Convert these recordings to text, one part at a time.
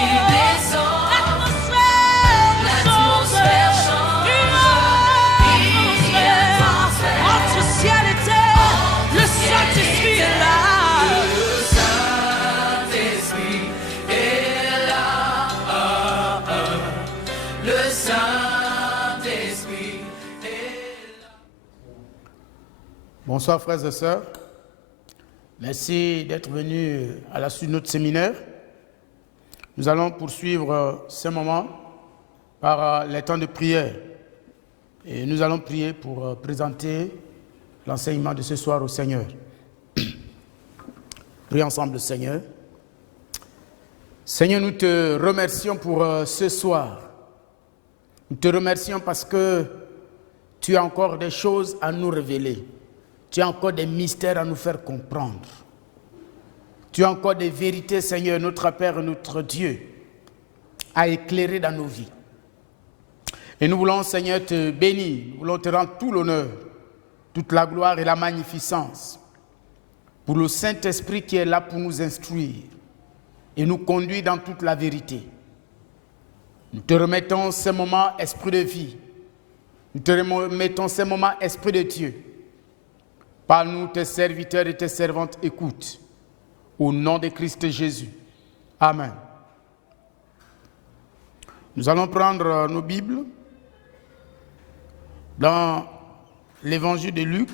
Il descend. L'atmosphère change. Il y a transfert. Entre ciel et terre, le Saint-Esprit est là. Le Saint-Esprit est là. Le Saint-Esprit est là. Bonsoir frères et sœurs. Merci d'être venus à la suite de notre séminaire. Nous allons poursuivre ce moment par les temps de prière. Et nous allons prier pour présenter l'enseignement de ce soir au Seigneur. Prions ensemble, Seigneur. Seigneur, nous te remercions pour ce soir. Nous te remercions parce que tu as encore des choses à nous révéler. Tu as encore des mystères à nous faire comprendre. Tu as encore des vérités, Seigneur, notre Père et notre Dieu, à éclairer dans nos vies. Et nous voulons, Seigneur, te bénir. Nous voulons te rendre tout l'honneur, toute la gloire et la magnificence pour le Saint-Esprit qui est là pour nous instruire et nous conduire dans toute la vérité. Nous te remettons ce moment, Esprit de vie. Nous te remettons ce moment, Esprit de Dieu. Parle-nous, tes serviteurs et tes servantes écoutent. Au nom de Christ Jésus. Amen. Nous allons prendre nos Bibles dans l'évangile de Luc,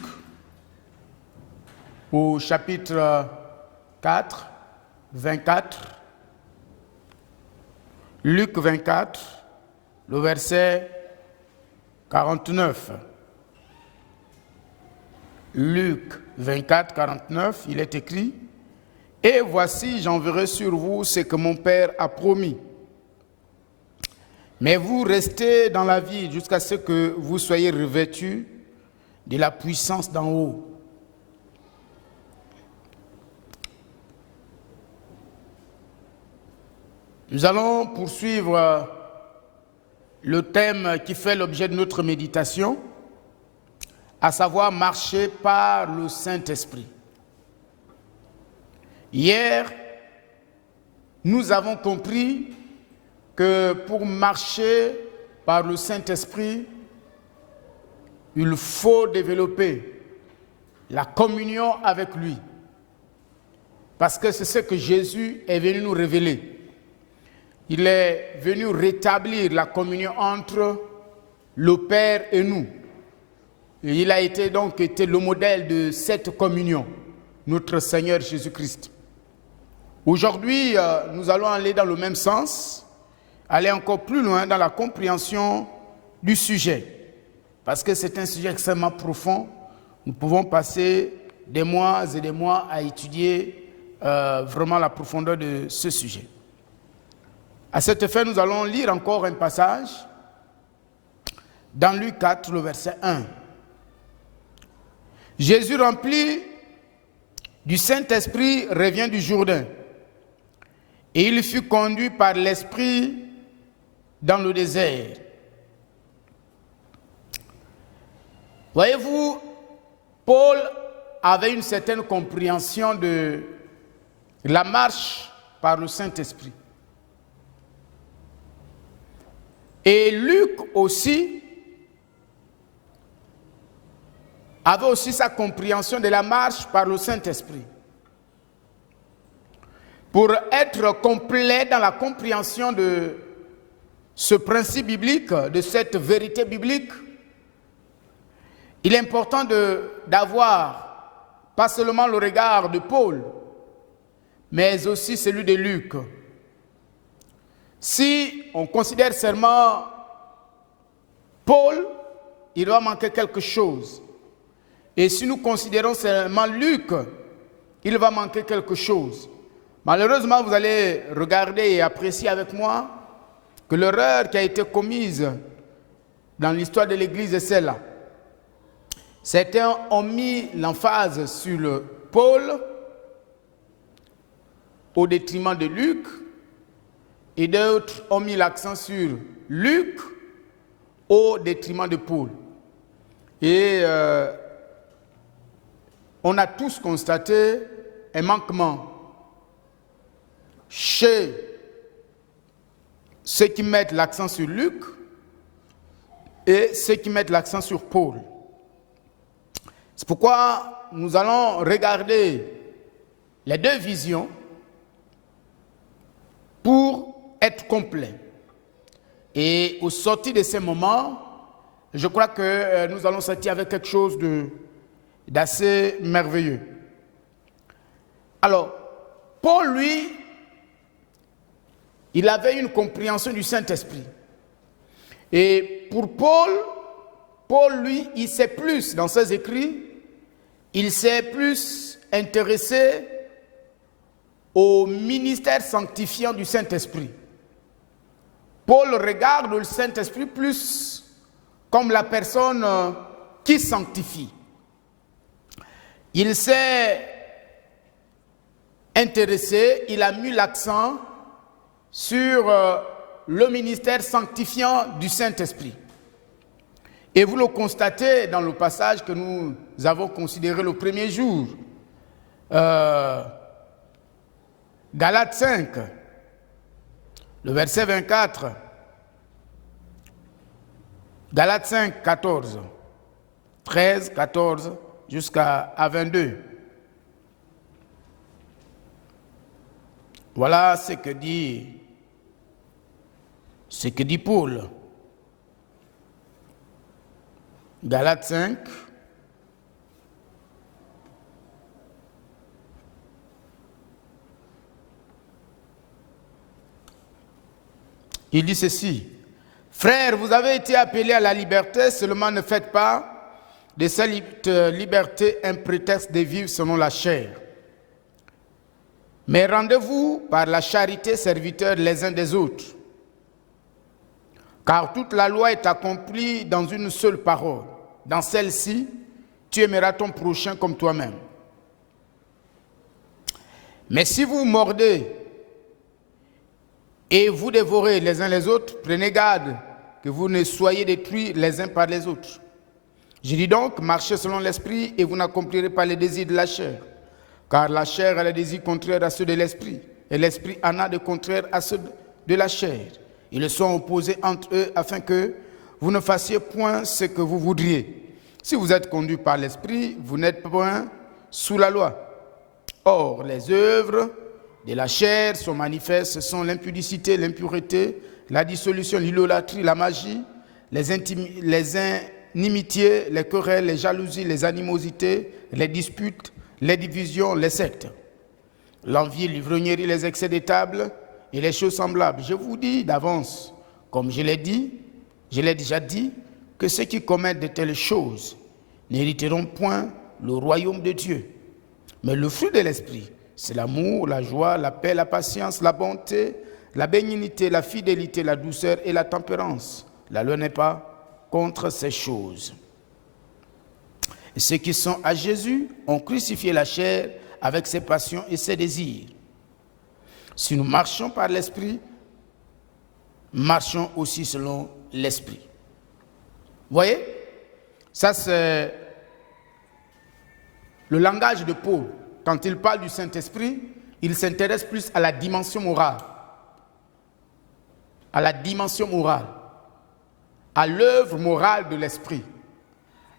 au chapitre 4, 24. Luc 24, le verset 49. Luc 24, 49, il est écrit: « Et voici, j'enverrai sur vous ce que mon Père a promis. Mais vous restez dans la vie jusqu'à ce que vous soyez revêtus de la puissance d'en haut. » Nous allons poursuivre le thème qui fait l'objet de notre méditation, à savoir marcher par le Saint-Esprit. Hier, nous avons compris que pour marcher par le Saint-Esprit, il faut développer la communion avec lui. Parce que c'est ce que Jésus est venu nous révéler. Il est venu rétablir la communion entre le Père et nous. Et il a été le modèle de cette communion, notre Seigneur Jésus-Christ. Aujourd'hui, nous allons aller dans le même sens, aller encore plus loin dans la compréhension du sujet. Parce que c'est un sujet extrêmement profond. Nous pouvons passer des mois et des mois à étudier vraiment la profondeur de ce sujet. À cet effet, nous allons lire encore un passage dans Luc 4, le verset 1. Jésus, rempli du Saint-Esprit, revient du Jourdain. Et il fut conduit par l'Esprit dans le désert. Voyez-vous, Paul avait une certaine compréhension de la marche par le Saint-Esprit. Et Luc aussi avait aussi sa compréhension de la marche par le Saint-Esprit. Pour être complet dans la compréhension de ce principe biblique, de cette vérité biblique, il est important d'avoir pas seulement le regard de Paul, mais aussi celui de Luc. Si on considère seulement Paul, il va manquer quelque chose. Et si nous considérons seulement Luc, il va manquer quelque chose. Malheureusement, vous allez regarder et apprécier avec moi que l'erreur qui a été commise dans l'histoire de l'Église est celle-là. Certains ont mis l'emphase sur le Paul au détriment de Luc, et d'autres ont mis l'accent sur Luc au détriment de Paul. Et on a tous constaté un manquement chez ceux qui mettent l'accent sur Luc et ceux qui mettent l'accent sur Paul. C'est pourquoi nous allons regarder les deux visions pour être complets. Et au sortir de ces moments, je crois que nous allons sortir avec quelque chose d'assez merveilleux. Alors, Paul, lui, il avait une compréhension du Saint-Esprit. Et pour Paul, lui, il s'est plus, dans ses écrits, il s'est plus intéressé au ministère sanctifiant du Saint-Esprit. Paul regarde le Saint-Esprit plus comme la personne qui sanctifie. Il s'est intéressé, il a mis l'accent sur le ministère sanctifiant du Saint-Esprit. Et vous le constatez dans le passage que nous avons considéré le premier jour. Galates 5, le verset 24. Galates 5, 14. 13, 14 jusqu'à 22. Voilà ce que dit Paul. Galates 5. Il dit ceci: Frères, vous avez été appelés à la liberté, seulement ne faites pas de cette liberté un prétexte de vivre selon la chair. Mais rendez-vous par la charité serviteurs les uns des autres. Car toute la loi est accomplie dans une seule parole. Dans celle-ci, tu aimeras ton prochain comme toi-même. Mais si vous mordez et vous dévorez les uns les autres, prenez garde que vous ne soyez détruits les uns par les autres. Je dis donc, marchez selon l'esprit et vous n'accomplirez pas les désirs de la chair. Car la chair a des désirs contraires à ceux de l'esprit, et l'esprit en a de contraires à ceux de la chair. Ils sont opposés entre eux afin que vous ne fassiez point ce que vous voudriez. Si vous êtes conduits par l'esprit, vous n'êtes point sous la loi. Or, les œuvres de la chair sont manifestes, ce sont l'impudicité, l'impureté, la dissolution, l'idolâtrie, la magie, les inimitiés, les querelles, les jalousies, les animosités, les disputes, les divisions, les sectes, l'envie, l'ivrognerie, les excès des tables et les choses semblables. Je vous dis d'avance, comme je l'ai déjà dit, que ceux qui commettent de telles choses n'hériteront point le royaume de Dieu. Mais le fruit de l'esprit, c'est l'amour, la joie, la paix, la patience, la bonté, la bénignité, la fidélité, la douceur et la tempérance. La loi n'est pas contre ces choses. Et ceux qui sont à Jésus ont crucifié la chair avec ses passions et ses désirs. Si nous marchons par l'esprit, marchons aussi selon l'esprit. Vous voyez? Ça, c'est le langage de Paul. Quand il parle du Saint-Esprit, il s'intéresse plus à la dimension morale. À la dimension morale. À l'œuvre morale de l'esprit.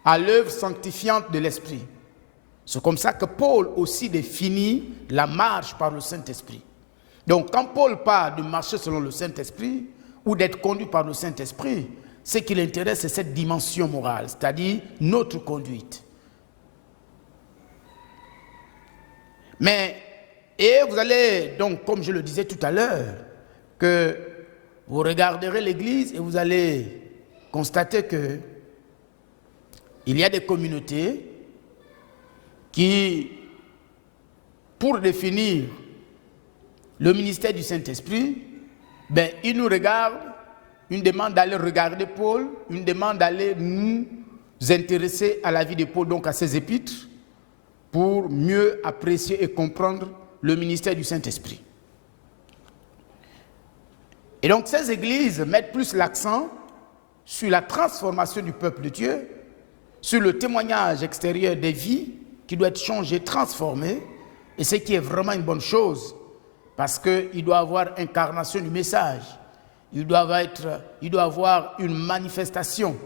À l'œuvre sanctifiante de l'esprit. C'est comme ça que Paul aussi définit la marche par le Saint-Esprit. Donc quand Paul parle de marcher selon le Saint-Esprit ou d'être conduit par le Saint-Esprit, ce qui l'intéresse, c'est cette dimension morale, c'est-à-dire notre conduite. Et vous allez, donc, comme je le disais tout à l'heure, que vous regarderez l'Église et vous allez constater que il y a des communautés qui, pour définir le ministère du Saint-Esprit, ils nous regardent, une demande d'aller regarder Paul, une demande d'aller nous intéresser à la vie de Paul, donc à ses épîtres, pour mieux apprécier et comprendre le ministère du Saint-Esprit. Et donc ces églises mettent plus l'accent sur la transformation du peuple de Dieu, sur le témoignage extérieur des vies qui doit être changé, transformé, et ce qui est vraiment une bonne chose, parce qu'il doit y avoir incarnation du message. il doit avoir une manifestation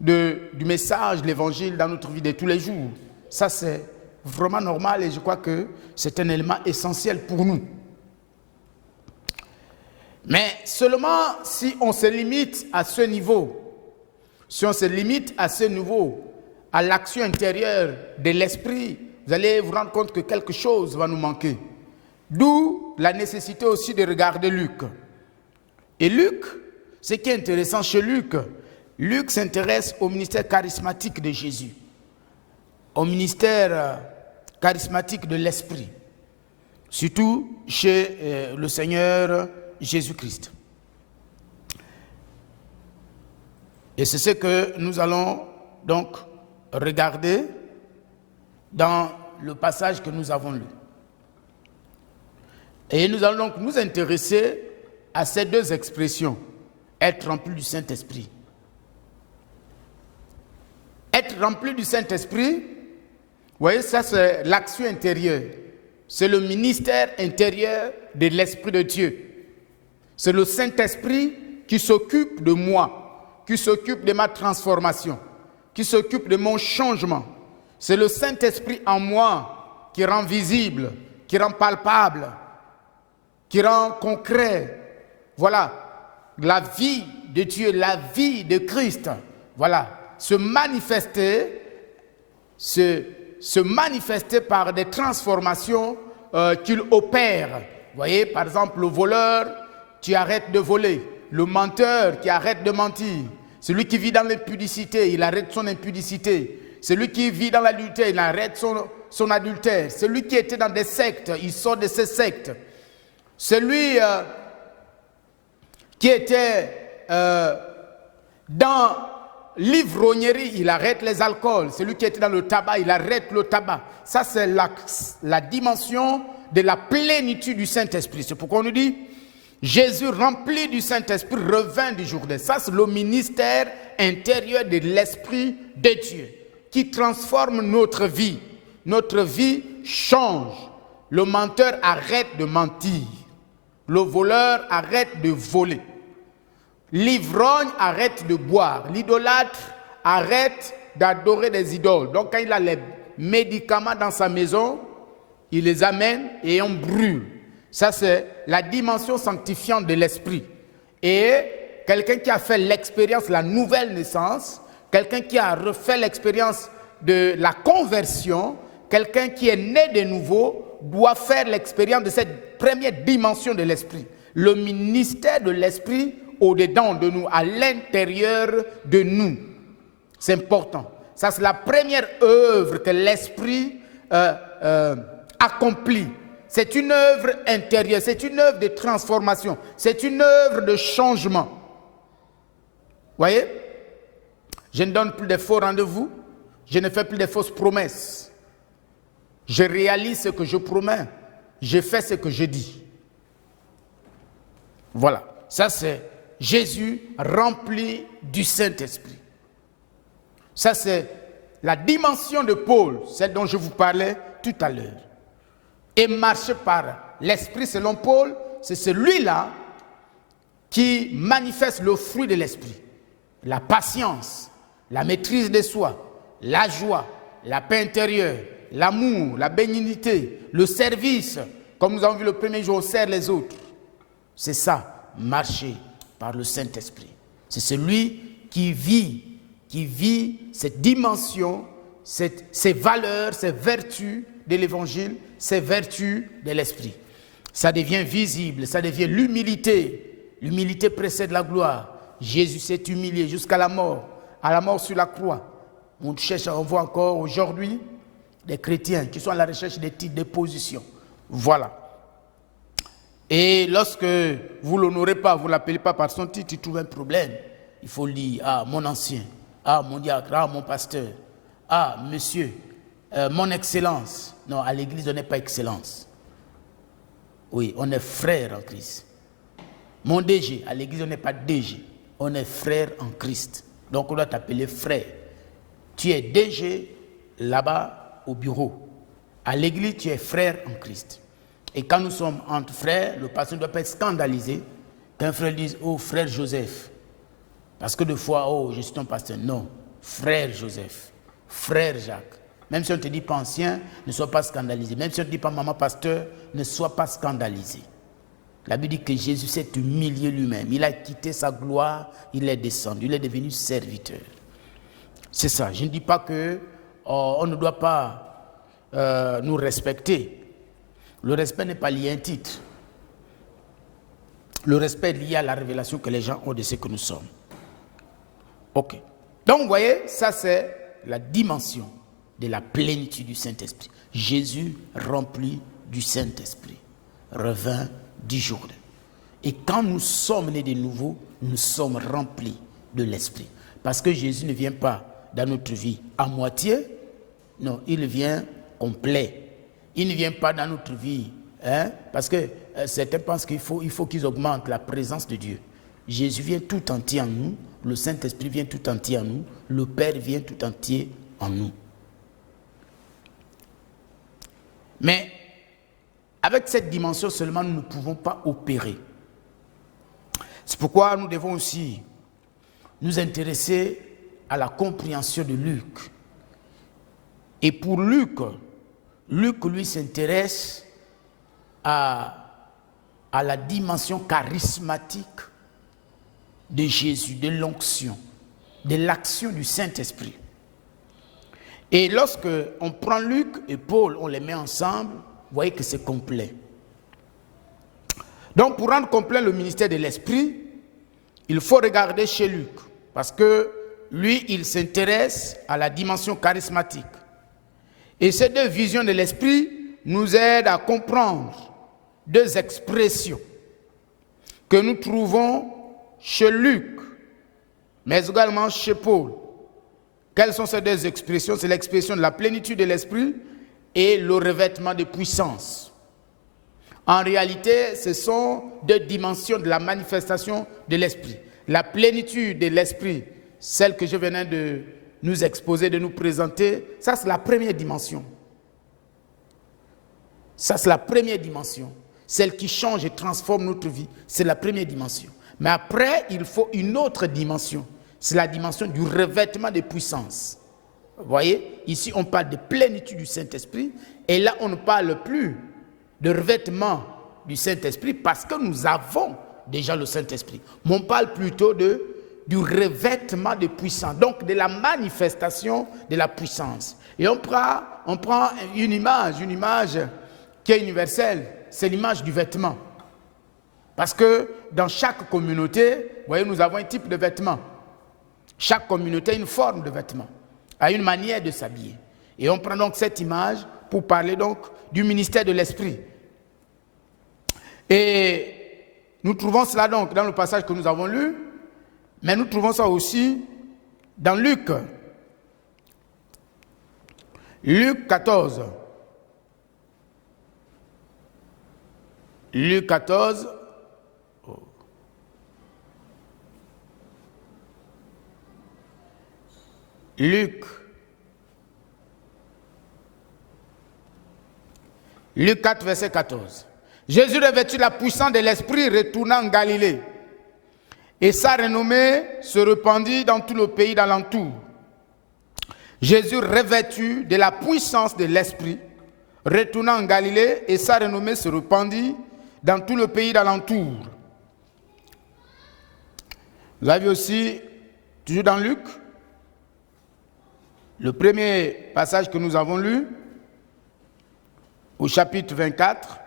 du message de l'évangile dans notre vie de tous les jours. Ça, c'est vraiment normal et je crois que c'est un élément essentiel pour nous. Mais seulement si on se limite à ce niveau, à l'action intérieure de l'esprit, vous allez vous rendre compte que quelque chose va nous manquer. D'où la nécessité aussi de regarder Luc. Et Luc, ce qui est intéressant chez Luc, Luc s'intéresse au ministère charismatique de Jésus, au ministère charismatique de l'Esprit, surtout chez le Seigneur Jésus-Christ. Et c'est ce que nous allons donc regarder dans le passage que nous avons lu. Et nous allons donc nous intéresser à ces deux expressions, être rempli du Saint-Esprit. Être rempli du Saint-Esprit, vous voyez, ça c'est l'action intérieure. C'est le ministère intérieur de l'Esprit de Dieu. C'est le Saint-Esprit qui s'occupe de moi, qui s'occupe de ma transformation, qui s'occupe de mon changement. C'est le Saint-Esprit en moi qui rend visible, qui rend palpable, qui rend concret. Voilà, la vie de Dieu, la vie de Christ. Voilà, se manifester par des transformations qu'il opère. Vous voyez, par exemple, le voleur, tu arrêtes de voler. Le menteur qui arrête de mentir. Celui qui vit dans l'impudicité, il arrête son impudicité. Celui qui vit dans l'adultère, il arrête son adultère. Celui qui était dans des sectes, il sort de ces sectes. Celui qui était dans l'ivrognerie, il arrête les alcools. Celui qui était dans le tabac, il arrête le tabac. Ça, c'est la dimension de la plénitude du Saint-Esprit. C'est pourquoi on nous dit, Jésus rempli du Saint-Esprit revint du Jourdain. Ça, c'est le ministère intérieur de l'Esprit de Dieu qui transforme notre vie. Notre vie change. Le menteur arrête de mentir. Le voleur arrête de voler. L'ivrogne arrête de boire. L'idolâtre arrête d'adorer des idoles. Donc quand il a les médicaments dans sa maison, il les amène et on brûle. Ça, c'est la dimension sanctifiante de l'esprit. Et quelqu'un qui a fait l'expérience, la nouvelle naissance, quelqu'un qui a refait l'expérience de la conversion, quelqu'un qui est né de nouveau, doit faire l'expérience de cette première dimension de l'esprit. Le ministère de l'esprit au-dedans de nous, à l'intérieur de nous. C'est important. Ça, c'est la première œuvre que l'esprit accomplit. C'est une œuvre intérieure, c'est une œuvre de transformation, c'est une œuvre de changement. Vous voyez? Je ne donne plus de faux rendez-vous, je ne fais plus de fausses promesses. Je réalise ce que je promets, je fais ce que je dis. Voilà, ça c'est Jésus rempli du Saint-Esprit. Ça c'est la dimension de Paul, celle dont je vous parlais tout à l'heure. Et marcher par l'Esprit selon Paul, c'est celui-là qui manifeste le fruit de l'Esprit. La patience, la maîtrise de soi, la joie, la paix intérieure, l'amour, la bénignité, le service. Comme nous avons vu le premier jour, on sert les autres. C'est ça, marcher par le Saint-Esprit. C'est celui qui vit cette dimension, ces valeurs, ces vertus de l'Évangile, ces vertus de l'Esprit. Ça devient visible, ça devient l'humilité. L'humilité précède la gloire. Jésus s'est humilié jusqu'à la mort sur la croix. On voit encore aujourd'hui des chrétiens qui sont à la recherche des titres, des positions. Voilà. Et lorsque vous ne l'honorez pas, vous ne l'appelez pas par son titre, il trouve un problème. Il faut dire, ah, mon ancien, ah, mon diacre, ah, mon pasteur, ah, monsieur, mon excellence. Non, à l'église, on n'est pas excellence. Oui, on est frère en Christ. Mon DG, à l'église, on n'est pas DG. On est frère en Christ. Donc, on doit t'appeler frère. Tu es DG là-bas au bureau. À l'église, tu es frère en Christ. Et quand nous sommes entre frères, le pasteur ne doit pas être scandalisé Qu'un frère dise, oh frère Joseph, parce que des fois, oh je suis ton pasteur. Non, frère Joseph, frère Jacques. Même si on ne te dit pas ancien, ne sois pas scandalisé. Même si on ne te dit pas maman pasteur, ne sois pas scandalisé. La Bible dit que Jésus s'est humilié lui-même. Il a quitté sa gloire, il est descendu, il est devenu serviteur. C'est ça. Je ne dis pas que on ne doit pas nous respecter. Le respect n'est pas lié à un titre. Le respect est lié à la révélation que les gens ont de ce que nous sommes. Ok. Donc, vous voyez, ça c'est la dimension de la plénitude du Saint-Esprit. Jésus rempli du Saint-Esprit revint du Jourdain. Et quand nous sommes nés de nouveau, nous sommes remplis de l'Esprit. Parce que Jésus ne vient pas dans notre vie à moitié, non, il vient complet. Il ne vient pas dans notre vie, parce que certains pensent qu'il faut qu'ils augmentent la présence de Dieu. Jésus vient tout entier en nous, le Saint-Esprit vient tout entier en nous, le Père vient tout entier en nous. Mais avec cette dimension seulement, nous ne pouvons pas opérer. C'est pourquoi nous devons aussi nous intéresser à la compréhension de Luc. Et pour Luc, lui s'intéresse à la dimension charismatique de Jésus, de l'onction, de l'action du Saint-Esprit. Et lorsque on prend Luc et Paul, on les met ensemble, vous voyez que c'est complet. Donc pour rendre complet le ministère de l'Esprit, il faut regarder chez Luc, parce que lui, il s'intéresse à la dimension charismatique. Et ces deux visions de l'Esprit nous aident à comprendre deux expressions que nous trouvons chez Luc, mais également chez Paul. Quelles sont ces deux expressions? C'est l'expression de la plénitude de l'Esprit et le revêtement de puissance. En réalité, ce sont deux dimensions de la manifestation de l'Esprit. La plénitude de l'Esprit, celle que je venais de nous exposer, de nous présenter, ça c'est la première dimension. Ça c'est la première dimension. Celle qui change et transforme notre vie, c'est la première dimension. Mais après, il faut une autre dimension. C'est la dimension du revêtement de puissance. Vous voyez, ici on parle de plénitude du Saint-Esprit et là on ne parle plus de revêtement du Saint-Esprit parce que nous avons déjà le Saint-Esprit. Mais on parle plutôt du revêtement de puissance, donc de la manifestation de la puissance. Et on prend une image qui est universelle, c'est l'image du vêtement. Parce que dans chaque communauté, vous voyez, nous avons un type de vêtement. Chaque communauté a une forme de vêtement, a une manière de s'habiller. Et on prend donc cette image pour parler donc du ministère de l'Esprit. Et nous trouvons cela donc dans le passage que nous avons lu, mais nous trouvons ça aussi dans Luc. Luc 14. Luc 14. Luc 4, verset 14. Jésus, revêtu de la puissance de l'Esprit, retourna en Galilée. Et sa renommée se répandit dans tout le pays d'alentour. Jésus, revêtu de la puissance de l'Esprit, retourna en Galilée et sa renommée se répandit dans tout le pays d'alentour. Vous avez aussi, toujours dans Luc, le premier passage que nous avons lu, au chapitre 24,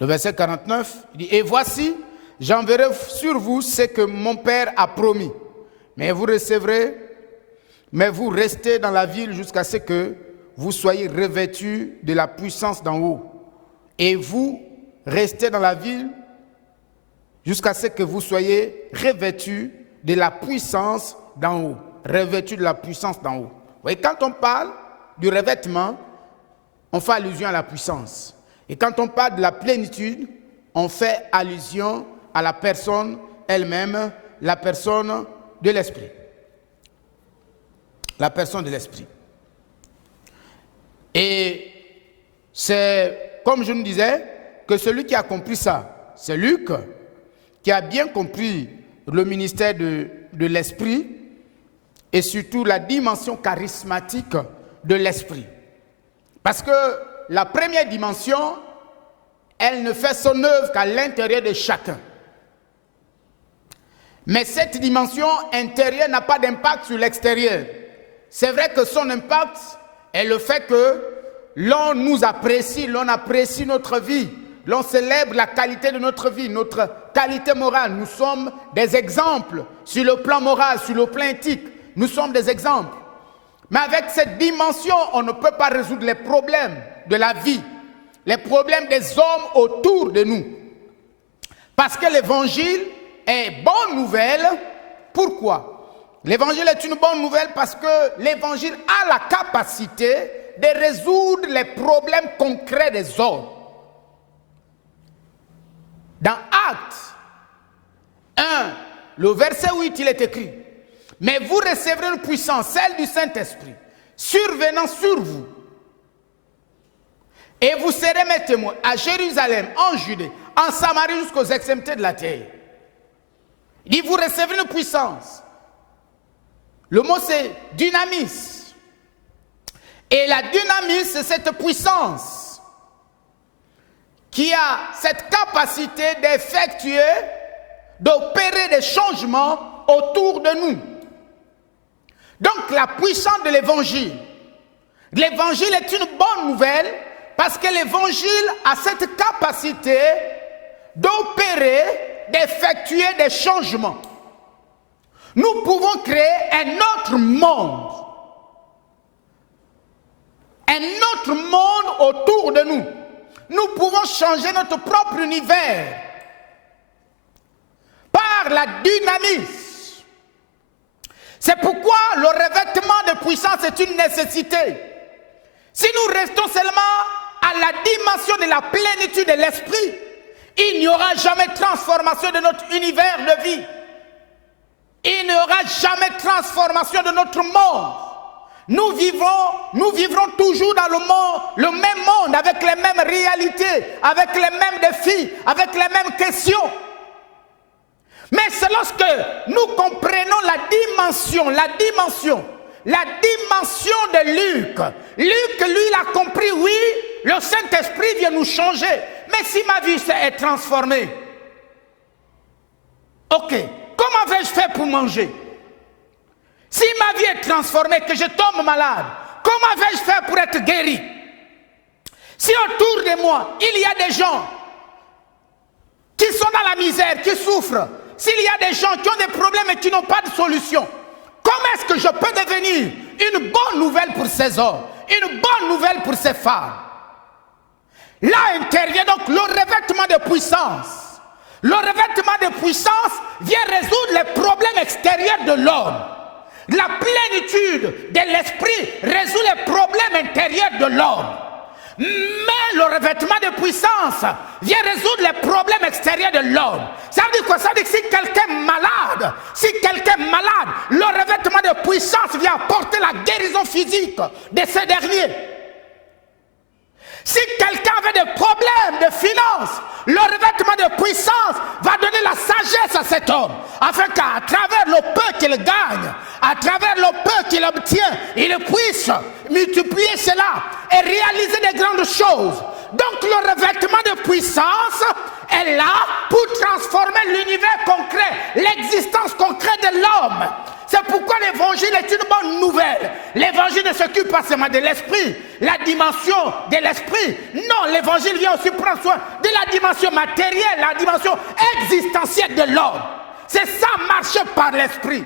le verset 49, il dit « Et voici, j'enverrai sur vous ce que mon Père a promis, mais vous restez dans la ville jusqu'à ce que vous soyez revêtus de la puissance d'en haut. Et vous restez dans la ville jusqu'à ce que vous soyez revêtus de la puissance d'en haut. » Revêtus de la puissance d'en haut. Vous voyez, quand on parle du revêtement, on fait allusion à la puissance. Et quand on parle de la plénitude, on fait allusion à la personne elle-même, la personne de l'Esprit. La personne de l'Esprit. Et C'est, comme je nous disais, que celui qui a compris ça, c'est Luc, qui a bien compris le ministère de l'Esprit et surtout la dimension charismatique de l'Esprit. Parce que la première dimension, elle ne fait son œuvre qu'à l'intérieur de chacun. Mais cette dimension intérieure n'a pas d'impact sur l'extérieur. C'est vrai que son impact est le fait que l'on nous apprécie, l'on apprécie notre vie, l'on célèbre la qualité de notre vie, notre qualité morale. Nous sommes des exemples sur le plan moral, sur le plan éthique. Nous sommes des exemples. Mais avec cette dimension, on ne peut pas résoudre les problèmes de la vie, les problèmes des hommes autour de nous. Parce que l'évangile est bonne nouvelle. Pourquoi? L'évangile est une bonne nouvelle parce que l'évangile a la capacité de résoudre les problèmes concrets des hommes. Dans Actes 1, le verset 8, il est écrit: mais vous recevrez une puissance, celle du Saint-Esprit, survenant sur vous. Et vous serez mes témoins à Jérusalem, en Judée, en Samarie, jusqu'aux extrémités de la terre. Il dit, vous recevrez une puissance. Le mot c'est dynamis. Et la dynamis, c'est cette puissance qui a cette capacité d'effectuer, d'opérer des changements autour de nous. Donc la puissance de l'évangile. L'évangile est une bonne nouvelle parce que l'évangile a cette capacité d'opérer, d'effectuer des changements. Nous pouvons créer un autre monde. Un autre monde autour de nous. Nous pouvons changer notre propre univers par la dynamis. C'est pourquoi le revêtement de puissance est une nécessité. Si nous restons seulement à la dimension de la plénitude de l'esprit, il n'y aura jamais transformation de notre univers de vie. Il n'y aura jamais transformation de notre monde. Nous vivrons toujours dans le même monde, avec les mêmes réalités, avec les mêmes défis, avec les mêmes questions. Mais c'est lorsque nous comprenons la dimension de Luc. Luc, lui, il a compris, oui, le Saint-Esprit vient nous changer. Mais si ma vie est transformée, ok, comment vais-je faire pour manger? Si ma vie est transformée, que je tombe malade, comment vais-je faire pour être guéri? Si autour de moi, il y a des gens qui sont dans la misère, qui souffrent, s'il y a des gens qui ont des problèmes et qui n'ont pas de solution, comment est-ce que je peux devenir une bonne nouvelle pour ces hommes, une bonne nouvelle pour ces femmes? Là intervient donc le revêtement de puissance. Le revêtement de puissance vient résoudre les problèmes extérieurs de l'homme. La plénitude de l'esprit résout les problèmes intérieurs de l'homme. Mais le revêtement de puissance vient résoudre les problèmes extérieurs de l'homme. Ça veut dire quoi? Ça veut dire que si quelqu'un est malade, le revêtement de puissance vient apporter la guérison physique de ces derniers. Si quelqu'un avait des problèmes de finances, le revêtement de puissance va donner la sagesse à cet homme, afin qu'à travers le peu qu'il gagne, à travers le peu qu'il obtient, il puisse multiplier cela et réaliser des grandes choses. Donc le revêtement de puissance est là pour transformer l'univers concret, l'existence concrète de l'homme. C'est pourquoi l'évangile est une bonne nouvelle. L'évangile ne s'occupe pas seulement de l'esprit, la dimension de l'esprit. Non, l'évangile vient aussi prendre soin de la dimension matérielle, la dimension existentielle de l'homme. C'est ça, marcher par l'esprit.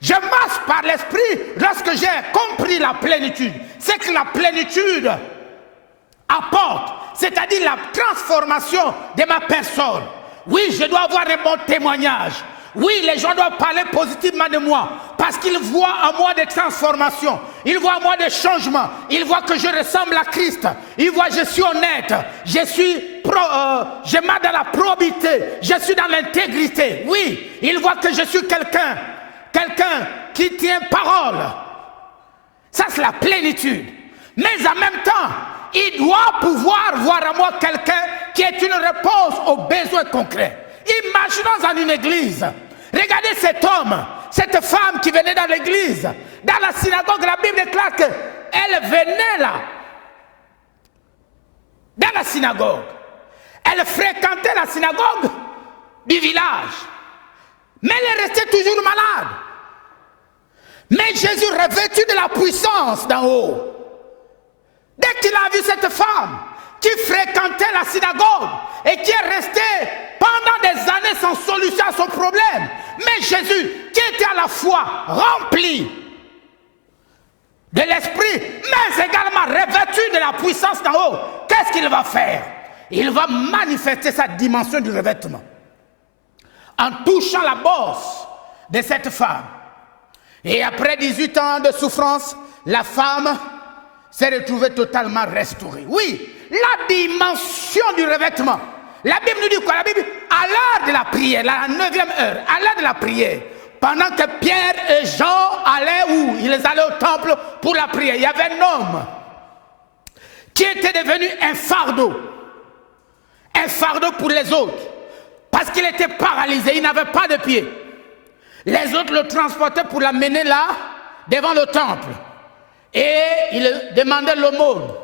Je marche par l'esprit lorsque j'ai compris la plénitude. C'est que la plénitude apporte, c'est-à-dire la transformation de ma personne. Oui, je dois avoir un bon témoignage. Oui, les gens doivent parler positivement de moi parce qu'ils voient en moi des transformations. Ils voient en moi des changements. Ils voient que je ressemble à Christ. Ils voient que je suis honnête. Je marche dans la probité. Je suis dans l'intégrité. Oui, ils voient que je suis quelqu'un qui tient parole. Ça, c'est la plénitude. Mais en même temps, il doit pouvoir voir à moi quelqu'un qui est une réponse aux besoins concrets. Imaginons en une église. Regardez cet homme, cette femme qui venait dans l'église. Dans la synagogue, la Bible déclare qu'elle venait là. Dans la synagogue. Elle fréquentait la synagogue du village. Mais elle est restée toujours malade. Mais Jésus, revêtu de la puissance d'en haut, dès qu'il a vu cette femme qui fréquentait la synagogue et qui est restée pendant des années sans solution à son problème, mais Jésus, qui était à la fois rempli de l'esprit, mais également revêtu de la puissance d'en haut, qu'est-ce qu'il va faire? Il va manifester sa dimension du revêtement en touchant la bosse de cette femme. Et après 18 ans de souffrance, la femme s'est retrouvée totalement restaurée. Oui, la dimension du revêtement. La Bible nous dit quoi? La Bible, à l'heure de la prière, la 9e heure, à l'heure de la prière, pendant que Pierre et Jean allaient où? Ils allaient au temple pour la prière. Il y avait un homme qui était devenu un fardeau pour les autres, parce qu'il était paralysé, il n'avait pas de pied. Les autres le transportaient pour l'amener là, devant le temple. Et il demandait l'aumône.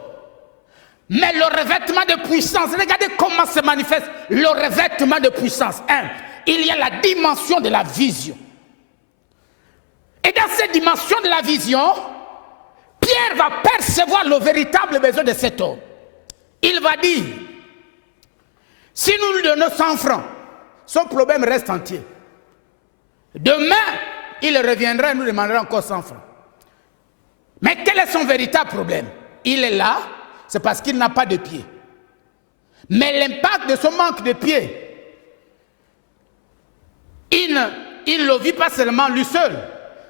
Mais le revêtement de puissance, regardez comment se manifeste le revêtement de puissance. Il y a la dimension de la vision. Et dans cette dimension de la vision, Pierre va percevoir le véritable besoin de cet homme. Il va dire, si nous lui donnons 100 francs, son problème reste entier. Demain, il reviendra et nous demandera encore 100 francs. Mais quel est son véritable problème? Il est là, c'est parce qu'il n'a pas de pied. Mais l'impact de son manque de pied, il ne le vit pas seulement lui seul,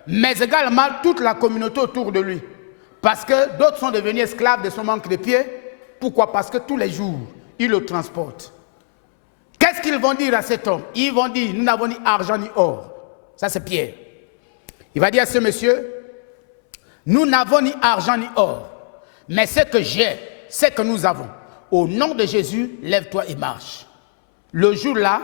mais également toute la communauté autour de lui. Parce que d'autres sont devenus esclaves de son manque de pied. Pourquoi? Parce que tous les jours, ils le transportent. Qu'est-ce qu'ils vont dire à cet homme? Ils vont dire, nous n'avons ni argent ni or. Ça, c'est Pierre. Il va dire à ce monsieur, nous n'avons ni argent ni or, mais ce que j'ai, ce que nous avons. Au nom de Jésus, lève-toi et marche. Le jour-là,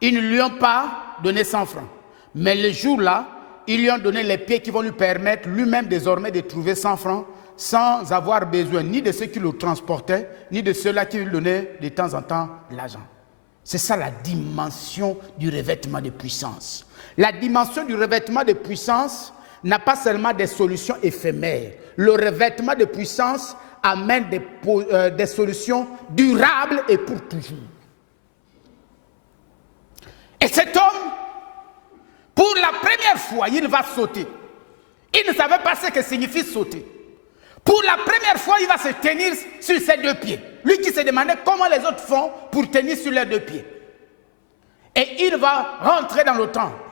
ils ne lui ont pas donné 100 francs. Mais le jour-là, ils lui ont donné les pieds qui vont lui permettre lui-même désormais de trouver 100 francs sans avoir besoin ni de ceux qui le transportaient, ni de ceux-là qui lui donnaient de temps en temps l'argent. C'est ça la dimension du revêtement de puissance. La dimension du revêtement de puissance n'a pas seulement des solutions éphémères. Le revêtement de puissance amène des solutions durables et pour toujours. Et cet homme, pour la première fois, il va sauter. Il ne savait pas ce que signifie sauter. Pour la première fois, il va se tenir sur ses deux pieds. Lui qui se demandait comment les autres font pour tenir sur leurs deux pieds. Et il va rentrer dans le temple,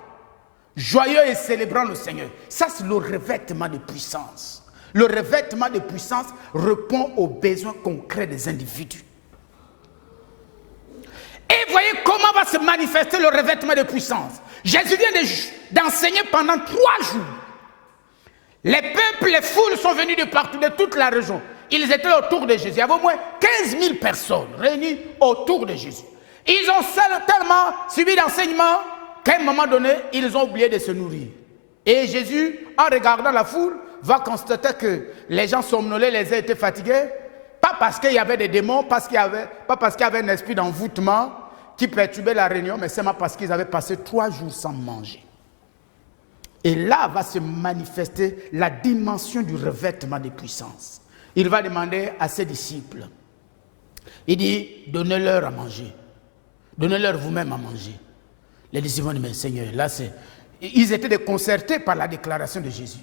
joyeux et célébrant le Seigneur. Ça, c'est le revêtement de puissance. Le revêtement de puissance répond aux besoins concrets des individus. Et voyez comment va se manifester le revêtement de puissance. Jésus vient d'enseigner pendant 3 jours. Les peuples, les foules sont venus de partout, de toute la région. Ils étaient autour de Jésus. Il y avait au moins 15 000 personnes réunies autour de Jésus. Ils ont tellement suivi l'enseignement qu'à un moment donné, ils ont oublié de se nourrir. Et Jésus, en regardant la foule, va constater que les gens somnolaient, les uns étaient fatigués, pas parce qu'il y avait des démons, pas parce qu'il y avait un esprit d'envoûtement qui perturbait la réunion, mais seulement parce qu'ils avaient passé 3 jours sans manger. Et là va se manifester la dimension du revêtement de puissance. Il va demander à ses disciples, il dit, donnez-leur à manger. Donnez-leur vous-même à manger. Les disciples vont dire, mais Seigneur, là c'est... Ils étaient déconcertés par la déclaration de Jésus.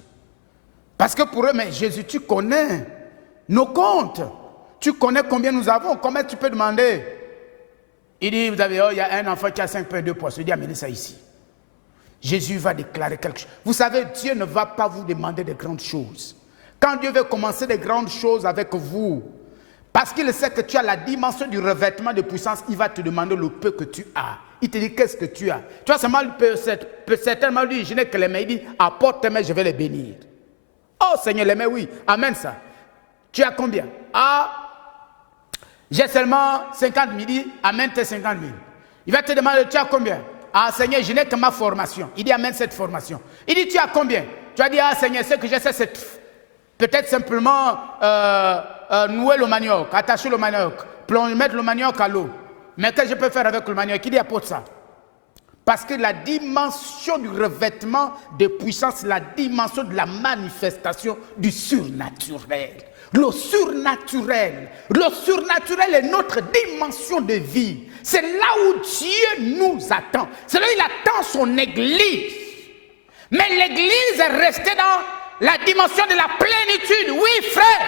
Parce que pour eux, mais Jésus, tu connais nos comptes. Tu connais combien nous avons. Combien tu peux demander? Il dit, il y a un enfant qui a 5 pains et 2 poissons. Il dit, amenez ça ici. Jésus va déclarer quelque chose. Vous savez, Dieu ne va pas vous demander de grandes choses. Quand Dieu veut commencer des grandes choses avec vous, parce qu'il sait que tu as la dimension du revêtement de puissance, il va te demander le peu que tu as. Il te dit, qu'est-ce que tu as? Tu vois, peut certainement lui, je n'ai que les mains. Il dit, apporte tes mains, je vais les bénir. Oh Seigneur, les mains, oui, amène ça. Tu as combien? Ah, j'ai seulement 50 000. Il dit, amène tes 50 000. Il va te demander, tu as combien? Ah, Seigneur, je n'ai que ma formation. Il dit, amène cette formation. Il dit, tu as combien? Tu as dit, ah, Seigneur, ce que je sais, c'est peut-être simplement nouer le manioc, attacher le manioc, mettre le manioc à l'eau. Mais qu'est-ce que je peux faire avec le manioc? Il dit, apporte ça. Parce que la dimension du revêtement de puissance, la dimension de la manifestation du surnaturel. Le surnaturel est notre dimension de vie. C'est là où Dieu nous attend. C'est là où il attend son église. Mais l'église est restée dans la dimension de la plénitude. Oui, frère.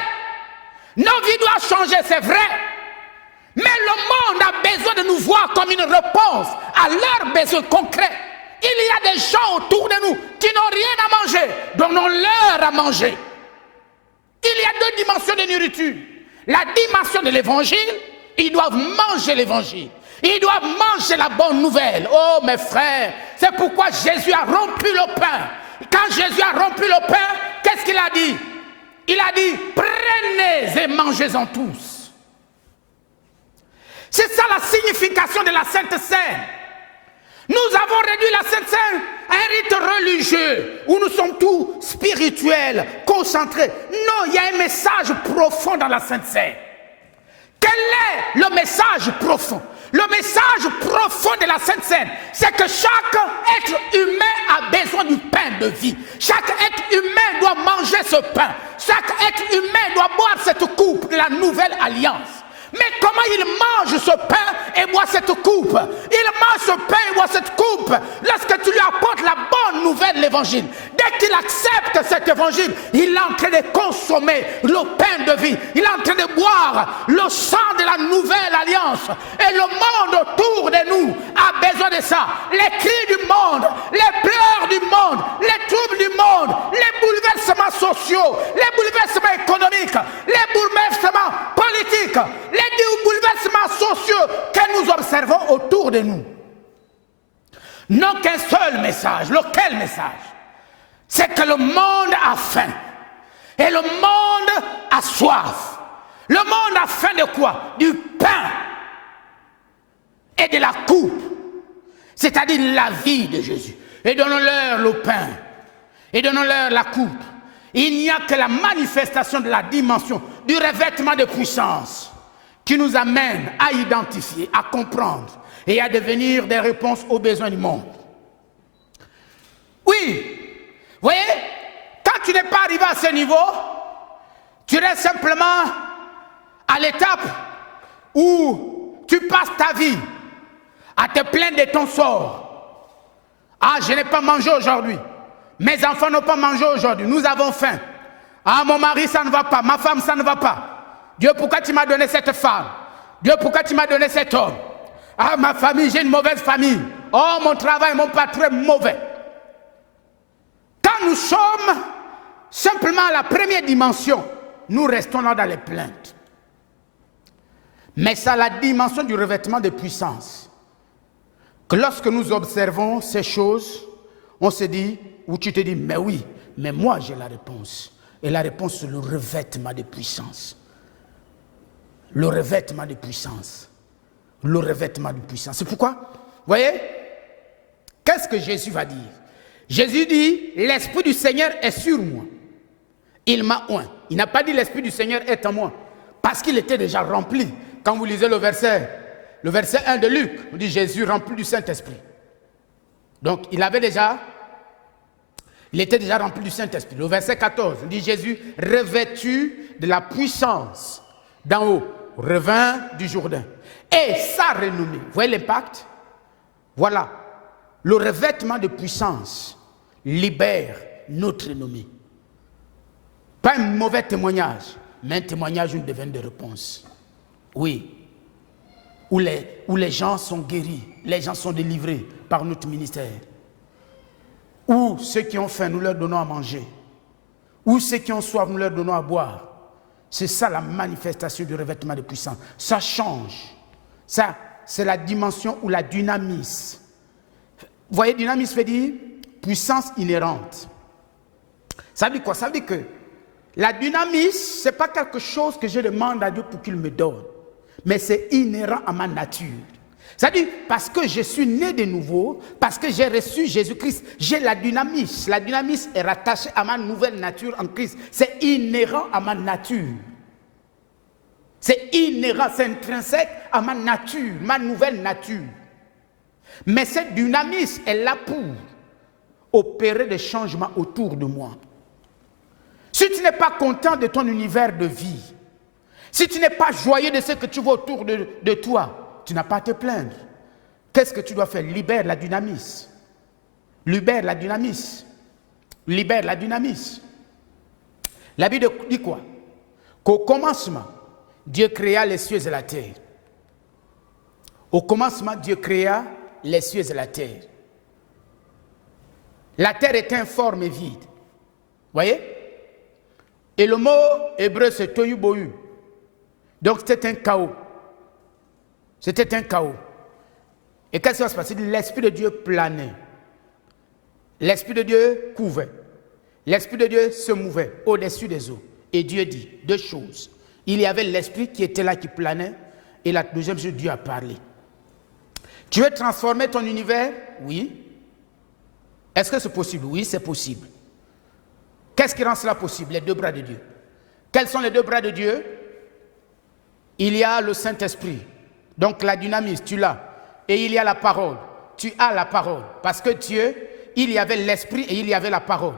Nos vies doivent changer, c'est vrai. Mais le monde a besoin de nous voir comme une réponse à leurs besoins concrets. Il y a des gens autour de nous qui n'ont rien à manger. Donnons-leur à manger. Il y a deux dimensions de nourriture. La dimension de l'évangile, ils doivent manger l'évangile. Ils doivent manger la bonne nouvelle. Oh mes frères, c'est pourquoi Jésus a rompu le pain. Quand Jésus a rompu le pain, qu'est-ce qu'il a dit? Il a dit, prenez et mangez-en tous. C'est ça la signification de la Sainte Seine. Nous avons réduit la Sainte Seine à un rite religieux où nous sommes tous spirituels, concentrés. Non, il y a un message profond dans la Sainte Seine. Quel est le message profond? Le message profond de la Sainte Seine, c'est que chaque être humain a besoin du pain de vie. Chaque être humain doit manger ce pain. Chaque être humain doit boire cette coupe de la nouvelle alliance. Mais comment il mange ce pain et boit cette coupe? Il mange ce pain et boit cette coupe lorsque tu lui apportes la bonne nouvelle, l'évangile. Dès qu'il accepte cet évangile, il est en train de consommer le pain de vie. Il est en train de boire le sang de la nouvelle alliance. Et le monde autour de nous a besoin de ça. Les cris du monde, les pleurs du monde, les troubles du monde, les bouleversements sociaux, les bouleversements économiques, les bouleversements politiques, les bouleversements sociaux que nous observons autour de nous n'ont qu'un seul message. Lequel message? C'est que le monde a faim et le monde a soif. Le monde a faim de quoi? Du pain et de la coupe, c'est-à-dire la vie de Jésus. Et donnons-leur le pain et donnons-leur la coupe. Il n'y a que la manifestation de la dimension du revêtement de puissance qui nous amène à identifier, à comprendre et à devenir des réponses aux besoins du monde. Oui, vous voyez, quand tu n'es pas arrivé à ce niveau, tu restes simplement à l'étape où tu passes ta vie à te plaindre de ton sort. Ah, je n'ai pas mangé aujourd'hui. Mes enfants n'ont pas mangé aujourd'hui. Nous avons faim. Ah, mon mari, ça ne va pas. Ma femme, ça ne va pas. Dieu, pourquoi tu m'as donné cette femme? Dieu, pourquoi tu m'as donné cet homme? Ah, ma famille, j'ai une mauvaise famille. Oh, mon travail, mon patron est mauvais. Quand nous sommes simplement à la première dimension, nous restons là dans les plaintes. Mais c'est à la dimension du revêtement de puissance que lorsque nous observons ces choses, on se dit, ou tu te dis, mais oui, mais moi j'ai la réponse. Et la réponse, c'est le revêtement de puissance. Le revêtement de puissance. Le revêtement de puissance. C'est pourquoi, vous voyez, qu'est-ce que Jésus va dire? Jésus dit, l'Esprit du Seigneur est sur moi. Il m'a oint. Il n'a pas dit l'Esprit du Seigneur est en moi. Parce qu'il était déjà rempli. Quand vous lisez le verset 1 de Luc, on dit Jésus rempli du Saint-Esprit. Donc, il était déjà rempli du Saint-Esprit. Le verset 14, on dit Jésus revêtu de la puissance d'en haut, revint du Jourdain. Et sa renommée, vous voyez l'impact? Voilà, le revêtement de puissance libère notre renommée. Pas un mauvais témoignage, mais un témoignage, une devine de réponse. Oui, où les gens sont guéris, les gens sont délivrés par notre ministère. Où ceux qui ont faim, nous leur donnons à manger. Où ceux qui ont soif, nous leur donnons à boire. C'est ça la manifestation du revêtement de puissance. Ça change. Ça, c'est la dimension ou la dynamisme. Vous voyez, dynamisme veut dire puissance inhérente. Ça veut dire quoi? Ça veut dire que La dynamis, ce n'est pas quelque chose que je demande à Dieu pour qu'il me donne, mais c'est inhérent à ma nature. C'est-à-dire, parce que je suis né de nouveau, parce que j'ai reçu Jésus-Christ, j'ai la dynamis. La dynamis est rattachée à ma nouvelle nature en Christ. C'est inhérent à ma nature. C'est inhérent, c'est intrinsèque à ma nature, ma nouvelle nature. Mais cette dynamis est là pour opérer des changements autour de moi. Si tu n'es pas content de ton univers de vie, si tu n'es pas joyeux de ce que tu vois autour de toi, tu n'as pas à te plaindre. Qu'est-ce que tu dois faire? Libère la dynamis. Libère la dynamis. Libère la dynamis. La Bible dit quoi? Qu'au commencement, Dieu créa les cieux et la terre. Au commencement, Dieu créa les cieux et la terre. La terre est informe et vide. Voyez? Et le mot hébreu, c'est tohu bohu. Donc c'était un chaos. C'était un chaos. Et qu'est-ce qui va se passer? L'Esprit de Dieu planait. L'Esprit de Dieu couvait. L'Esprit de Dieu se mouvait au-dessus des eaux. Et Dieu dit deux choses. Il y avait l'Esprit qui était là, qui planait. Et la deuxième chose, Dieu a parlé. Tu veux transformer ton univers? Oui. Est-ce que c'est possible? Oui, c'est possible. Qu'est-ce qui rend cela possible? Les deux bras de Dieu. Quels sont les deux bras de Dieu? Il y a le Saint-Esprit. Donc la dynamis, tu l'as. Et il y a la parole. Tu as la parole. Parce que Dieu, il y avait l'Esprit et il y avait la parole.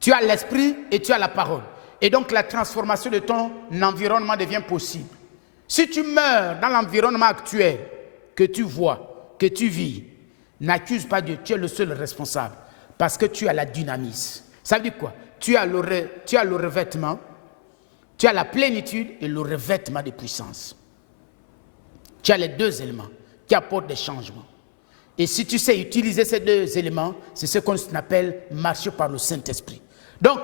Tu as l'Esprit et tu as la parole. Et donc la transformation de ton environnement devient possible. Si tu meurs dans l'environnement actuel que tu vois, que tu vis, n'accuse pas Dieu, tu es le seul responsable. Parce que tu as la dynamis. Ça veut dire quoi? Tu as le revêtement, tu as la plénitude et le revêtement de puissance. Tu as les deux éléments qui apportent des changements. Et si tu sais utiliser ces deux éléments, c'est ce qu'on appelle marcher par le Saint-Esprit. Donc,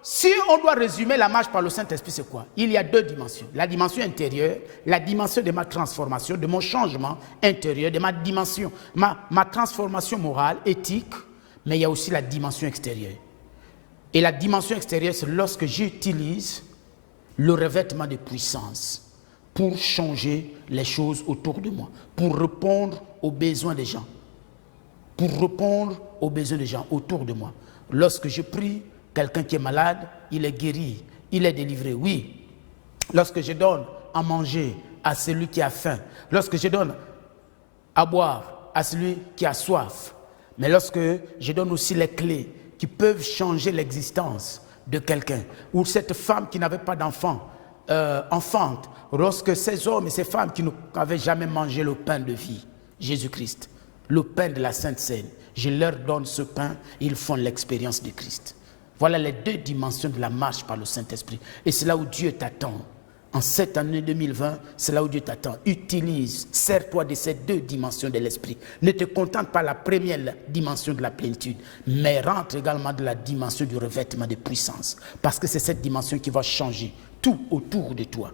si on doit résumer la marche par le Saint-Esprit, c'est quoi? Il y a deux dimensions. La dimension intérieure, la dimension de ma transformation, de mon changement intérieur, de ma dimension, ma transformation morale, éthique, mais il y a aussi la dimension extérieure. Et la dimension extérieure, c'est lorsque j'utilise le revêtement de puissance pour changer les choses autour de moi, pour répondre aux besoins des gens, autour de moi. Lorsque je prie, quelqu'un qui est malade, il est guéri, il est délivré, oui. Lorsque je donne à manger à celui qui a faim, lorsque je donne à boire à celui qui a soif, mais lorsque je donne aussi les clés qui peuvent changer l'existence de quelqu'un, ou cette femme qui n'avait pas d'enfant, enfante, lorsque ces hommes et ces femmes qui n'avaient jamais mangé le pain de vie, Jésus-Christ, le pain de la Sainte Seine, je leur donne ce pain, ils font l'expérience de Christ. Voilà les deux dimensions de la marche par le Saint-Esprit. Et c'est là où Dieu t'attend. En cette année 2020, c'est là où Dieu t'attend. Utilise, sers-toi de ces deux dimensions de l'Esprit. Ne te contente pas de la première dimension de la plénitude, mais rentre également de la dimension du revêtement de puissance. Parce que c'est cette dimension qui va changer tout autour de toi.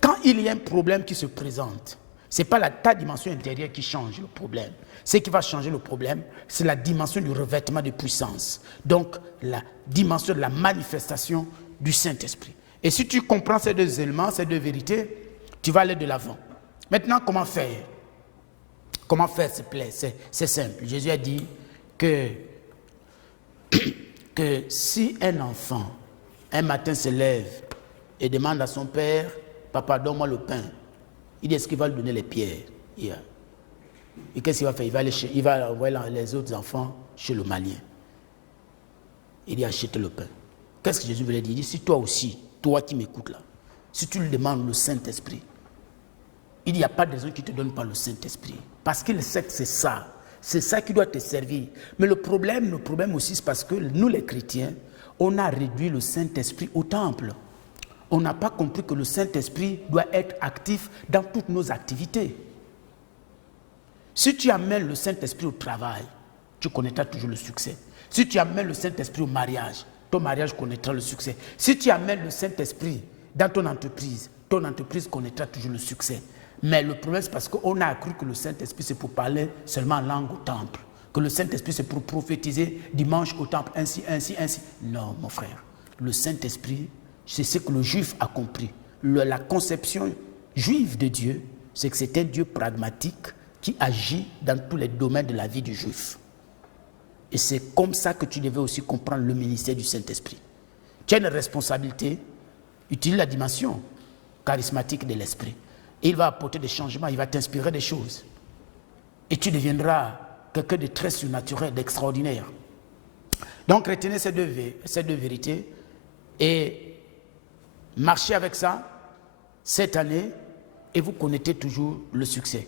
Quand il y a un problème qui se présente, ce n'est pas ta dimension intérieure qui change le problème. Ce qui va changer le problème, c'est la dimension du revêtement de puissance. Donc, la dimension de la manifestation du Saint-Esprit. Et si tu comprends ces deux éléments, ces deux vérités, tu vas aller de l'avant. Maintenant, comment faire? Comment faire, s'il te plaît? C'est simple. Jésus a dit que si un enfant, un matin se lève et demande à son père, « Papa, donne-moi le pain », il dit, est-ce qu'il va lui donner les pierres? Et qu'est-ce qu'il va faire? Il va envoyer les autres enfants chez le Malien. Il dit, achète le pain. Qu'est-ce que Jésus voulait dire? Il dit, si toi aussi, toi qui m'écoutes là, si tu lui demandes le Saint-Esprit, il n'y a pas de raison qui ne te donne pas le Saint-Esprit. Parce qu'il sait que c'est ça qui doit te servir. Mais le problème aussi, c'est parce que nous les chrétiens, on a réduit le Saint-Esprit au temple. On n'a pas compris que le Saint-Esprit doit être actif dans toutes nos activités. Si tu amènes le Saint-Esprit au travail, tu connaîtras toujours le succès. Si tu amènes le Saint-Esprit au mariage, ton mariage connaîtra le succès. Si tu amènes le Saint-Esprit dans ton entreprise connaîtra toujours le succès. Mais le problème, c'est parce qu'on a cru que le Saint-Esprit, c'est pour parler seulement en langue au temple. Que le Saint-Esprit, c'est pour prophétiser dimanche au temple, ainsi. Non, mon frère. Le Saint-Esprit, c'est ce que le juif a compris. La conception juive de Dieu, c'est que c'est un Dieu pragmatique qui agit dans tous les domaines de la vie du juif. Et c'est comme ça que tu devais aussi comprendre le ministère du Saint-Esprit. Tu as une responsabilité, utilise la dimension charismatique de l'Esprit. Et il va apporter des changements, il va t'inspirer des choses. Et tu deviendras quelqu'un de très surnaturel, d'extraordinaire. Donc retenez ces deux vérités et marchez avec ça cette année et vous connaissez toujours le succès.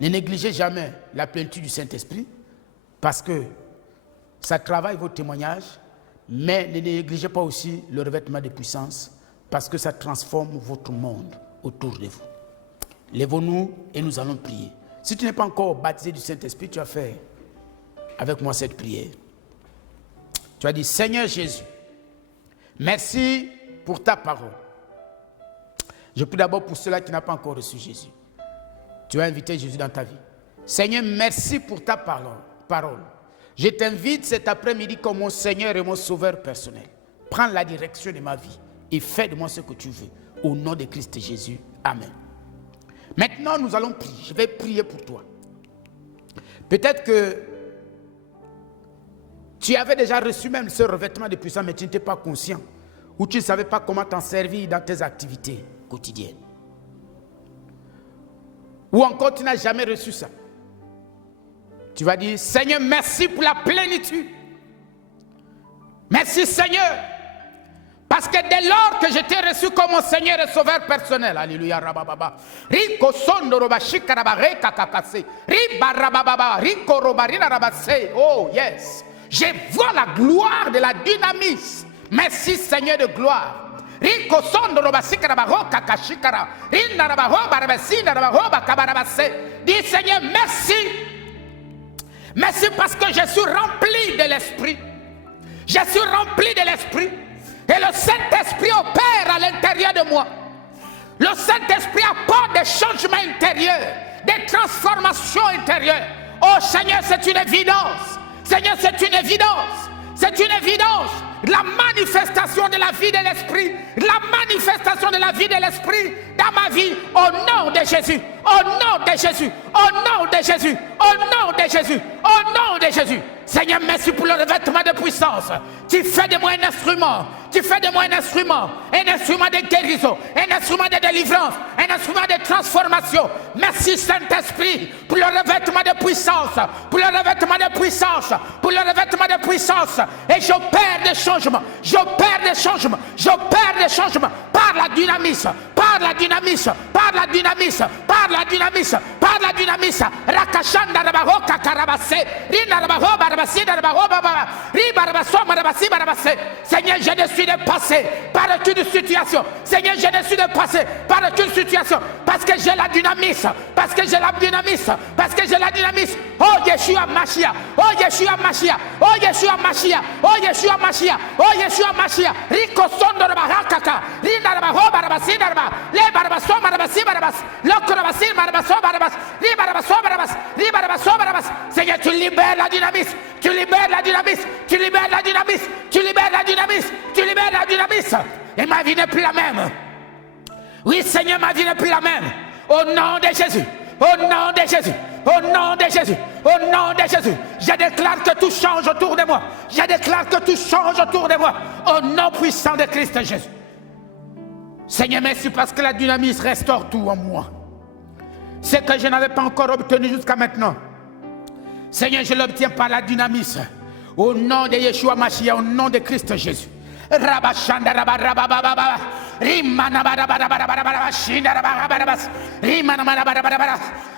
Ne négligez jamais la plénitude du Saint-Esprit parce que ça travaille vos témoignages, mais ne négligez pas aussi le revêtement de puissance parce que ça transforme votre monde autour de vous. Lèvons-nous et nous allons prier. Si tu n'es pas encore baptisé du Saint-Esprit, tu vas faire avec moi cette prière. Tu as dit, Seigneur Jésus, merci pour ta parole. Je prie d'abord pour ceux-là qui n'ont pas encore reçu Jésus. Tu as invité Jésus dans ta vie. Seigneur, merci pour ta parole. Je t'invite cet après-midi comme mon Seigneur et mon Sauveur personnel. Prends la direction de ma vie et fais de moi ce que tu veux. Au nom de Christ Jésus. Amen. Maintenant, nous allons prier. Je vais prier pour toi. Peut-être que tu avais déjà reçu même ce revêtement de puissance, mais tu n'étais pas conscient. Ou tu ne savais pas comment t'en servir dans tes activités quotidiennes. Ou encore, tu n'as jamais reçu ça. Tu vas dire, Seigneur, merci pour la plénitude. Merci, Seigneur. Parce que dès lors que je t'ai reçu comme mon Seigneur et Sauveur personnel, alléluia, rabababa, Riko sondo robashika rabare kakakase, ribarababa, Riko robarina rabase, oh yes. Je vois la gloire de la dynamis. Merci Seigneur de gloire. Riko sondo robashika rabaro kakashikara, rinna rabaro barabasina rabaro bakabarabase. Dis Seigneur, merci. Merci parce que je suis rempli de l'Esprit. Je suis rempli de l'Esprit. Et le Saint-Esprit opère à l'intérieur de moi. Le Saint-Esprit apporte des changements intérieurs, des transformations intérieures. Oh Seigneur, c'est une évidence. Seigneur, c'est une évidence. C'est une évidence. La manifestation de la vie de l'Esprit. La manifestation de la vie de l'Esprit dans ma vie. Au nom de Jésus. Au nom de Jésus. Au nom de Jésus. Au nom de Jésus. Au nom de Jésus. Seigneur, merci pour le revêtement de puissance. Tu fais de moi un instrument. Tu fais de moi un instrument de guérison, un instrument de délivrance, un instrument de transformation. Merci Saint-Esprit pour le revêtement de puissance, pour le revêtement de puissance, pour le revêtement de puissance. Et j'opère des changements, j'opère des changements, j'opère des changements par la dynamisme, par la dynamisme, par la dynamisme, par la dynamisme, par la dynamisme. Rakashanda rabaho kakarabase, rina rabaho barabasi rabaho baba, ribarabaso marabasi barabase. Seigneur, je ne suis dépassé par aucune situation. Seigneur, je ne suis dépassé par aucune situation. Parce que j'ai la dynamisme. Parce que j'ai la dynamisme. Parce que j'ai la dynamisme. Oh Yeshua Mashiach. Oh Yeshua Mashiach. Oh Yeshua Mashiach. Oh Yeshua Mashiach. Oh Yeshua Mashiach. Rico sondo rabarakaka. Rina rabaho barabasi daraba. Le barabaso barabasi barabas. Loko rabasi barabaso barabas. Li barabaso barabas. Li barabaso barabas. Seigneur, tu libères la dynamisme. Tu libères la dynamisme. Tu libères la dynamisme. Tu libères la dynamisme. Tu libères la dynamisme. Et ma vie n'est plus la même. Oui, Seigneur, ma vie n'est plus la même. Au nom de Jésus. Au nom de Jésus. Au nom de Jésus. Au nom de Jésus. Je déclare que tout change autour de moi. Je déclare que tout change autour de moi. Au nom puissant de Christ Jésus. Seigneur, merci parce que la dynamisme restaure tout en moi. Ce que je n'avais pas encore obtenu jusqu'à maintenant. Seigneur, je l'obtiens par la dynamisme. Au nom de Yeshua Mashiach, au nom de Christ Jésus. Rabashanda rabarababa.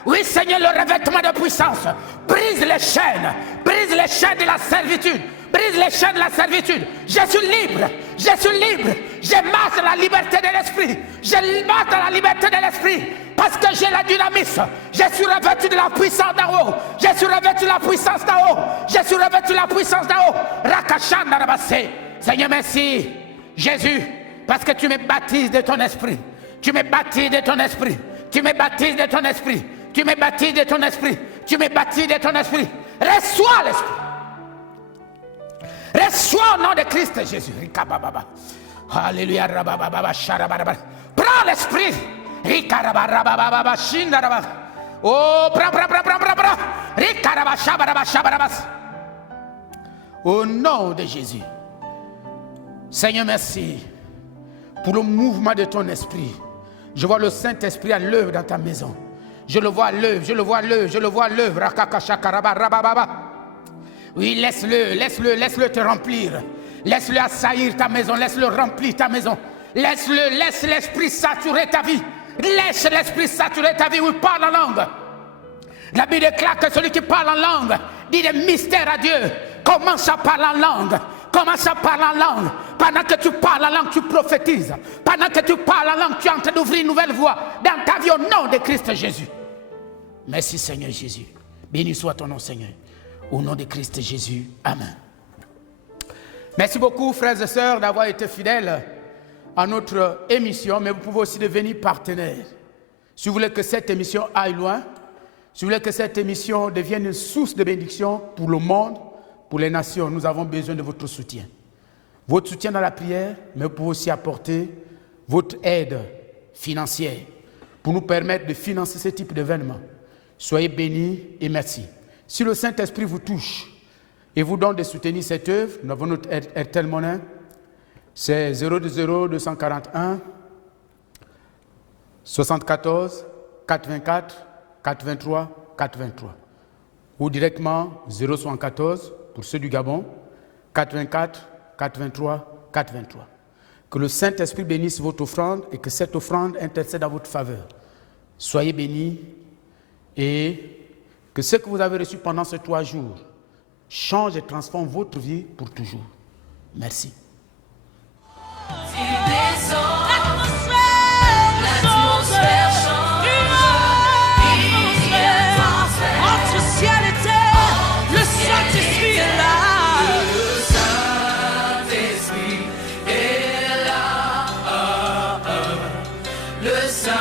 Oui, Seigneur, le revêtement de puissance. Brise les chaînes. Brise les chaînes de la servitude. Brise les chaînes de la servitude. Je suis libre. Je suis libre. Je marche dans la liberté de l'esprit. Je marche dans la liberté de l'esprit. Parce que j'ai la dynamisme. Je suis revêtu de la puissance d'en haut. Je suis revêtu de la puissance d'en haut. Je suis revêtu de la puissance d'en haut. Rakashanda rabase. Seigneur, merci. Jésus, parce que tu me baptises de ton esprit. Tu me baptises de ton esprit. Tu me baptises de ton esprit. Tu me baptises de ton esprit. Tu me baptises de ton esprit. Reçois l'esprit. Reçois au nom de Christ Jésus. Alléluia. Prends l'esprit. Oh, prends. Au nom de Jésus. Seigneur, merci pour le mouvement de ton esprit. Je vois le Saint-Esprit à l'œuvre dans ta maison. Je le vois à l'œuvre, je le vois à l'œuvre, je le vois à l'œuvre. Oui, laisse-le te remplir. Laisse-le assaillir ta maison, laisse-le remplir ta maison. Laisse l'esprit saturer ta vie. Laisse l'esprit saturer ta vie. Oui, parle en langue. La Bible déclare que celui qui parle en langue dit des mystères à Dieu. Commence à parler en langue. Commence à parler en langue. Pendant que tu parles en langue, tu prophétises. Pendant que tu parles en langue, tu es en train d'ouvrir une nouvelle voie dans ta vie au nom de Christ Jésus. Merci Seigneur Jésus. Béni soit ton nom Seigneur. Au nom de Christ Jésus. Amen. Merci beaucoup frères et sœurs d'avoir été fidèles à notre émission, mais vous pouvez aussi devenir partenaire. Si vous voulez que cette émission aille loin, si vous voulez que cette émission devienne une source de bénédiction pour le monde, pour les nations, nous avons besoin de votre soutien. Votre soutien dans la prière, mais vous pouvez aussi apporter votre aide financière pour nous permettre de financer ce type d'événement. Soyez bénis et merci. Si le Saint-Esprit vous touche et vous donne de soutenir cette œuvre, nous avons notre Airtel Money, c'est 020-241 74 424 423 423 ou directement 074 pour ceux du Gabon 424 423 423. Que le Saint-Esprit bénisse votre offrande et que cette offrande intercède à votre faveur. Soyez bénis et que ce que vous avez reçu pendant ces 3 jours change et transforme votre vie pour toujours. Merci. L'atmosphère change. Entre ciel et terre, le Saint-Esprit est là. Le Saint-Esprit est là. Le Saint